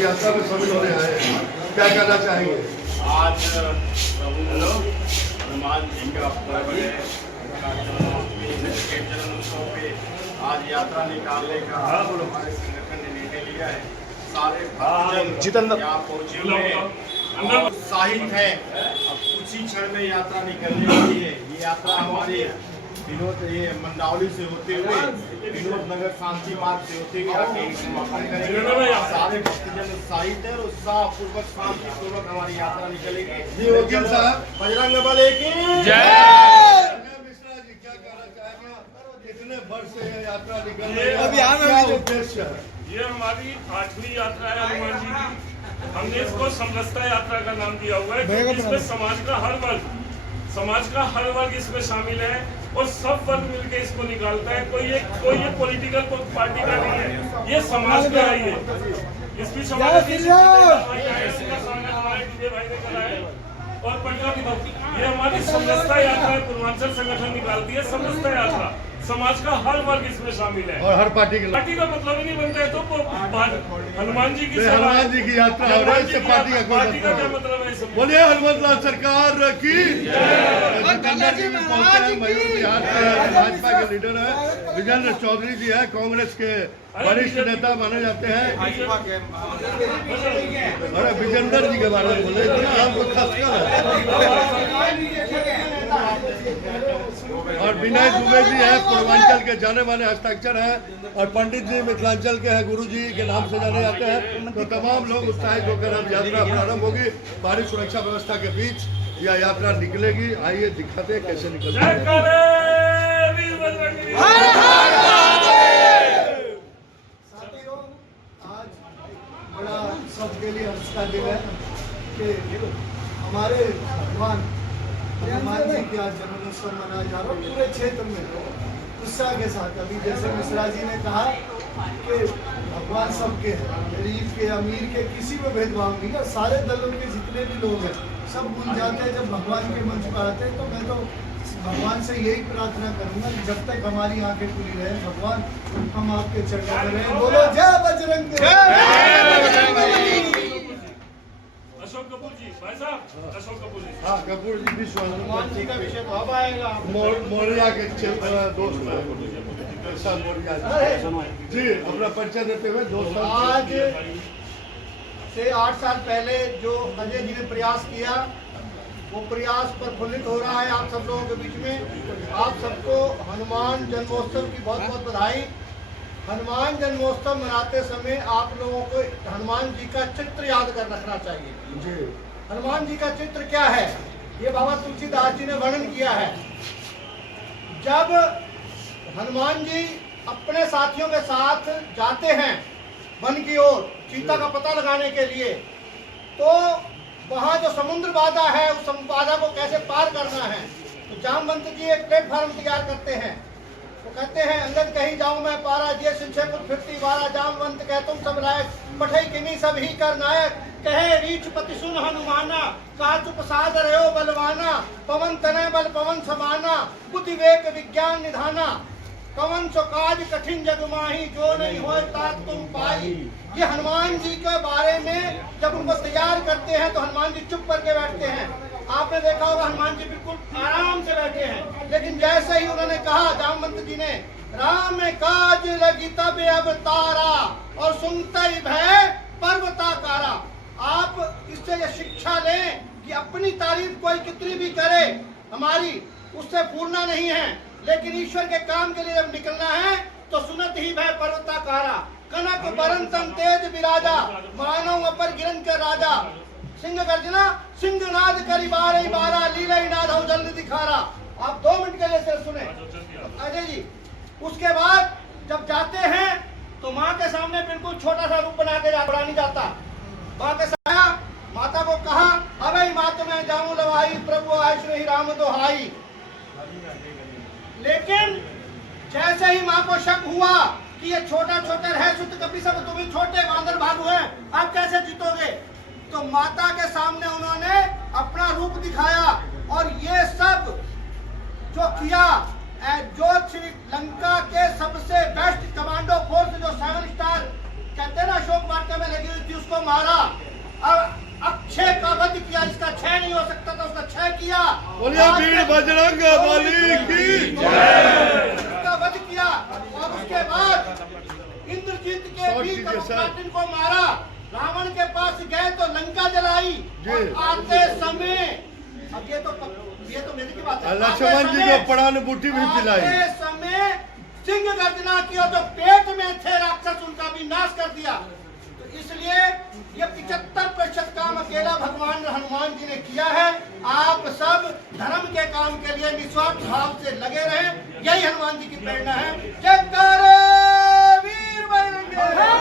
यात्रा में शामिल होने आए हैं, क्या कहना चाहेंगे? आज हनुमान जी का पर्व है, जन्मोत्सव पे आज यात्रा निकालने का हमारे संगठन ने निर्णय लिया है। सारे भक्तजन यहाँ पहुंचे हुए हैं, उत्साहित है। अब कुछ ही क्षण में यात्रा निकलने वाली है। ये यात्रा हमारे मंडावली से होते हुए विनोद नगर शांति मार्ग से होते हुए आके समापन करेंगे। सारे भक्तजन उत्साहित है और उत्साह पूर्वक शांति पूर्वक हमारी यात्रा निकलेगी। वकील साहब, बजरंग बली की जय। मिश्रा जी क्या कहना चाहेंगे? इतने वर्ष से ये यात्रा निकल रही है, क्या उद्देश्य है? ये हमारी 8वीं यात्रा है हनुमान जी की। हमने इसको समरसता यात्रा का नाम दिया हुआ है क्योंकि इसमें समाज का हर वर्ग इसमें शामिल है और सब वर्ग मिलकर इसको निकालता है। कोई एक पॉलिटिकल पार्टी का नहीं है, ये समाज का ही है। इसकी समाज और पटना की ये हमारी समरसता यात्रा है, पूर्वांचल संगठन निकालती है समरसता यात्रा। समाज का हर वर्ग इसमें शामिल है और हर पार्टी का मतलब ही नहीं बनता है। तो हनुमान जी की यात्रा हो रही है, पार्टी का क्या मतलब है? बोलिए हनुमत लाल सरकार की। जितेंद्र जी भी पहुंचे हैं, मयूर बिहार के भाजपा के लीडर है। विजेंद्र चौधरी जी है, कांग्रेस के वरिष्ठ नेता माने जाते हैं। अरे विजेंद्र जी के बारे में बोले, इतना आपको खसका है। और विनय दुबे जी है, पूर्वांचल के जाने माने हस्ताक्षर हैं। और पंडित जी मिथिलांचल के हैं, गुरु जी के नाम से जाने जाते हैं। तो तमाम लोग उत्साहित होकर अब यात्रा प्रारंभ होगी। भारी सुरक्षा व्यवस्था के बीच यह यात्रा निकलेगी। आइए दिखाते हैं कैसे निकलती है। आज बड़ा सबके लिए हर्ष का दिन है कि हमारे भगवान हनुमान जी की आज जन्मोत्सव मनाया जा रहा है। पूरे क्षेत्र में उत्साह के साथ, अभी जैसे मिश्रा जी ने कहा कि भगवान सबके हैं, गरीब के अमीर के किसी में भेदभाव नहीं है। सारे दलों के जितने भी लोग हैं सब भूल जाते हैं जब भगवान के मंच पर आते हैं। तो मैं तो भगवान से यही प्रार्थना करूंगा कि जब तक हमारी आंखें खुली रहे भगवान, हम आपके चरणों में रहे। बोलो जय बजरंग बली। अशोक कपूर जी, भाई साहब अशोक कपूर जी। हाँ, कपूर जी भी हनुमान जी का विषय तो अब आएगा। मोरिया के क्षेत्र दोस्त मोरिया जी अपना परिचय देते हुए दोस्त। आज से 8 साल पहले जो अजय जी ने प्रयास किया, वो प्रयास प्रफुल्लित हो रहा है आप सब लोगों के बीच में। आप सबको हनुमान जन्मोत्सव की बहुत बहुत बधाई। हनुमान जन्मोत्सव मनाते समय आप लोगों को हनुमान जी का चित्र याद कर रखना चाहिए जी। हनुमान जी का चित्र क्या है, ये बाबा तुलसीदास जी ने वर्णन किया है। जब हनुमान जी अपने साथियों के साथ जाते हैं वन की ओर सीता का पता लगाने के लिए, तो वहाँ जो समुद्र बाधा है उस बाधा को कैसे पार करना है, तो जामवंत जी एक प्लेटफॉर्म तैयार करते हैं। वो कहते हैं अंगद कहीं जाऊं मैं पारा, जे सिंचे कुछ फिरती वारा, जामवंत कह तुम सब लायक, पठई किमी सब ही कर नायक, कहे रीछ पति सुन हनुमाना, का चुप साध रहो बलवाना, पवन तनय बल पवन समाना, बुद्धि विवेक विज्ञान निधाना, कवन सो काज कठिन जग माही, जो नहीं होए तात तुम पाई। ये हनुमान जी के बारे में जब उनको तैयार करते हैं तो हनुमान जी चुप करके बैठते हैं। आपने देखा होगा हनुमान जी बिल्कुल आराम से बैठे हैं, लेकिन जैसे ही उन्होंने कहा जामवंत जी ने, राम काज लगी तब अवतारा और सुनते ही भय पर्वताकारा। आप इससे ये शिक्षा लें कि अपनी तारीफ कोई कितनी भी करे हमारी, उससे पूर्णा नहीं है, लेकिन ईश्वर के काम के लिए जब निकलना है तो सुनत ही भय पर्वताकारा। कनक बरन तन तेज विराजा, मानव अपर गिरन के राजा, सिंह गर्जना सिंह नाद करी बारह बारह, लीला नाद हो जल्दी दिखारा। आप 2 मिनट के लिए सिर्फ सुने अजय जी। उसके बाद जब जाते हैं तो माँ के सामने बिल्कुल छोटा सा रूप बना के नहीं जाता। माँ के सामने माता को कहा, अबे मात में जाऊं लवाई, प्रभु आय श्री राम दोहाई। लेकिन जैसे ही माँ को शक हुआ कि ये छोटा छोटा है सुत कपि सब, तुम ही छोटे बांदर भालू हैं, आप कैसे जीतोगे, तो माता के सामने उन्होंने अपना रूप दिखाया और ये सब जो किया, जो श्रीलंका के सबसे बेस्ट कमांडो फोर्स जो 7 स्टार कहते हैं ना अशोक वाटिका में लगी हुई थी, उसको मारा और अक्षय का वध किया, जिसका क्षय नहीं हो सकता था उसका क्षय किया। बोलिए वीर बजरंग बली की जय। उसका वध किया और उसके बाद इंद्रजीत के वीर कपिन को मारा। रावण के पास गए तो लंका जलाई और आते समय, अब ये तो मेरी की बात है, लक्ष्मण जी को प्राण बूटी भी पिलाई। आते समय सिंह गर्जना किया तो पेट में थे राक्षस, उनका भी नाश कर दिया। तो इसलिए ये 75% काम अकेला भगवान हनुमान जी ने किया है। आप सब धर्म के काम के लिए निस्वार्थ भाव से लगे रहे, यही हनुमान जी की प्रेरणा है। जय वीर बजरंग।